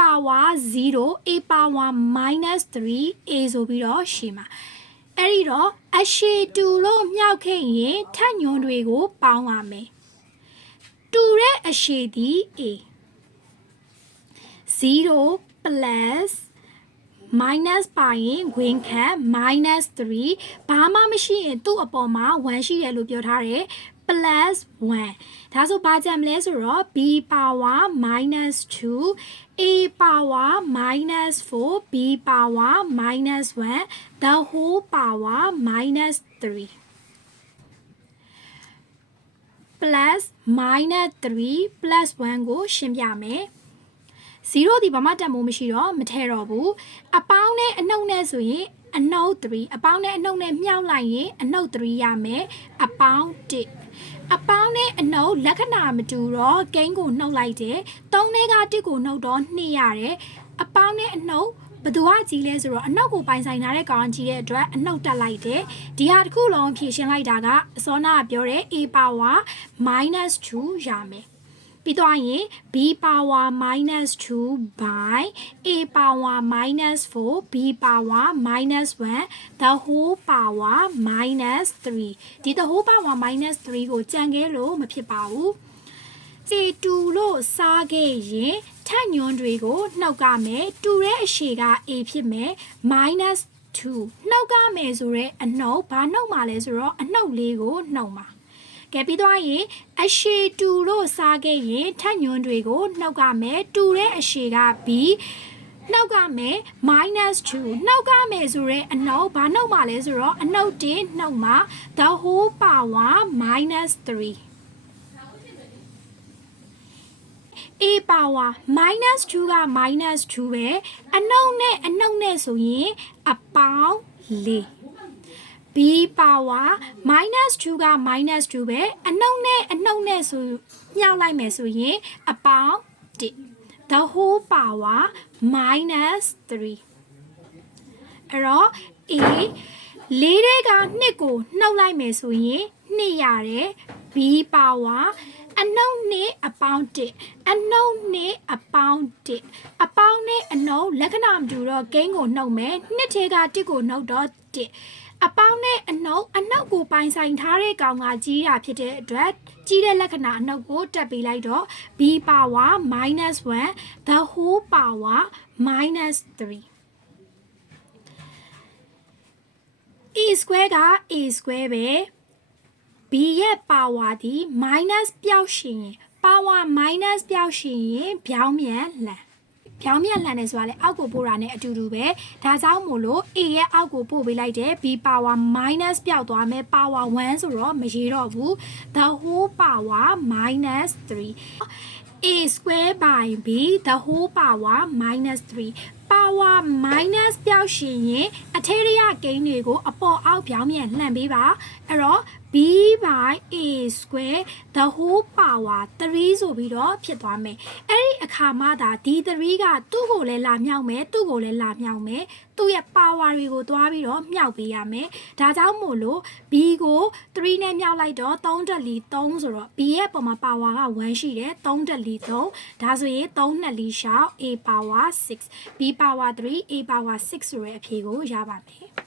power 0 a power minus 3 a ဆိုပြီးတော့ရှင်းပါအဲ့ဒီတော့အရှိတူလို့မြောက်ခဲ့ရင်ထက်ညွန်တွေကိုပေါင်းရမယ်တူတဲ့အရှိဒီ a 0 plus minus ပါရင်ဝင်ခတ် minus 3ဘာမှမရှိရင်သူ့အပေါ်မှာ1ရှိတယ်လို့ပြောထားတယ် plus 1ဒါဆိုဘာကြံမလဲဆိုတော့ b power minus 2 a power minus 4 b power minus 1 the whole power minus 3 plus minus 3 plus 1ကိုရှင်းပြမယ်0ဒီဘာမှတက်မိုးမရှိတော့မထဲတော့ဘူးအပေါင်းနဲ့အနှုတ်နဲ့ဆိုရင်အနှုတ်3အပေါင်းနဲ့အနှုတ်နဲ့မြှောက်လိုက်ရင်အနှုတ်3ရမယ်အပေါင်း1အပေါင်းနဲ့အနှုတ်လက္ခဏာမတူတော့ကိန်းကိုနှုတ်လိုက်တယ်3နဲ့က1ကိုနှုတ်တော့2ရတယ်အပေါင်းနဲ့အနှုတ်ဘသူကကြီးလဲဆိုတော့အနှုတ်ကိုပိုင်ဆိုင်ထားတဲ့ကောင်ကြီးတဲ့အတွက်အနှုတ်တက်လိုက်တယ်ဒီဟာတစ်ခုလုံးဖြည့်ရှင်းလိုက်တာကအစောနာကပြောတဲ့ a power minus 2ရမယ်ပြီးတော့ရင် b power minus 2 by a power minus 4 b power minus 1 the whole power minus 3ဒီ the whole power minus 3ကိုကြံခဲ့လို့မဖြစ်ပါဘူးစီတူလို့စားခဲ့ရင်ထက်ညွန်တွေကိုနှုတ်ကမယ်တူတဲ့အရှေက a ဖြစ်မယ် minus 2နှုတ်ကမယ်ဆိုတော့အနှုတ်ဘာနှုတ်မှာလဲဆိုတော့အနှုတ်လေးကိုနှုတ်မှာကဲပြီးတော့ရင်အရှိတူလို့စားခဲ့ရင်ထက်ညွန်တွေကိုနှုတ်ကမယ်တူတဲ့အရှိက b နှုတ်ကမယ် minus 2နှုတ်ကမယ်ဆိုရဲအနှုတ်ဘာနှုတ်မှာလဲဆိုတော့အနှုတ်1နှုတ်မှာ the whole power minus 3 a power minus 2က minus 2ပဲအနှုတ်နဲ့ဆိုရင်အပေါင်း4b power minus 2က minus 2ပဲအနှုတ်နဲ့ဆိုညှောက်လိုက်မယ်ဆိုရင်အပေါင်း1 the whole power minus 3အဲ့တော့ a လေးတဲ့က2ကိုနှုတ်လိုက်မယ်ဆိုရင်2ရတယ် b power အနှုတ်နဲ့အပေါင်း1အနှုတ်နဲ့အပေါင်း1အပေါင်းနဲ့အနှုတ်လက္ခဏာမတူတော့ကိန်းကိုနှုတ်မယ်2ထဲက1ကိုနှုတ်တော့1အပေါင်းနဲ့အနှုတ်ကိုပိုင်ဆိုင်ထားတဲ့ကောင်ကကြီးတာဖြစ်တဲ့အတွက်ကြီးတဲ့လက္ခဏာအနှုတ်ကိုတက်ပေးလိုက်တော့ b power minus 1 the whole power minus 3 a square က a square ပဲ b ရဲ့ power ဒီ minus ပြောက်ရှင်ရင် power minus ပြောက်ရှင်ရင်ပြောင်းပြန်လှန်တယ်ဆိုတာလေအောက်ကိုပို့တာနဲ့အတူတူပဲဒါကြောင့်မို့လို့ a ရဲ့အောက်ကိုပို့ပေးလိုက်တယ် b power minus ပြောက်သွားမယ် power 1ဆိုတော့မရေးတော့ဘူး the whole power minus 3 a square by b the whole power minus 3 power minus ပြောက်ရှင်ရင်အထက်ရကိန်းတွေကိုအပေါ်အောက်ပြောင်းပြန်လှန်ပေးပါအဲ့တော့ b by a square the whole power 3ဆိုပြီးတော့ဖြစ်သွားမယ်အဲ့ဒီအခါမှဒါဒီ3ကသူ့ကိုလည်းလာမြောက်မယ်သူ့ရဲ့ power တွေကိုသွားပြီးတော့မြောက်ပေးရမယ်ဒါကြောင့်မို့လို့ b ကို3နဲ့မြောက်လိုက်တော့3တက်လီ3ဆိုတော့ b ရဲ့ပုံမှာ power က1ရှိတယ်3တက်လီ3ဒါဆိုရင်3နှစ်လီရှောက် a power 6 b power 3 a power 6ဆိုတဲ့အဖြေကိုရပါမယ်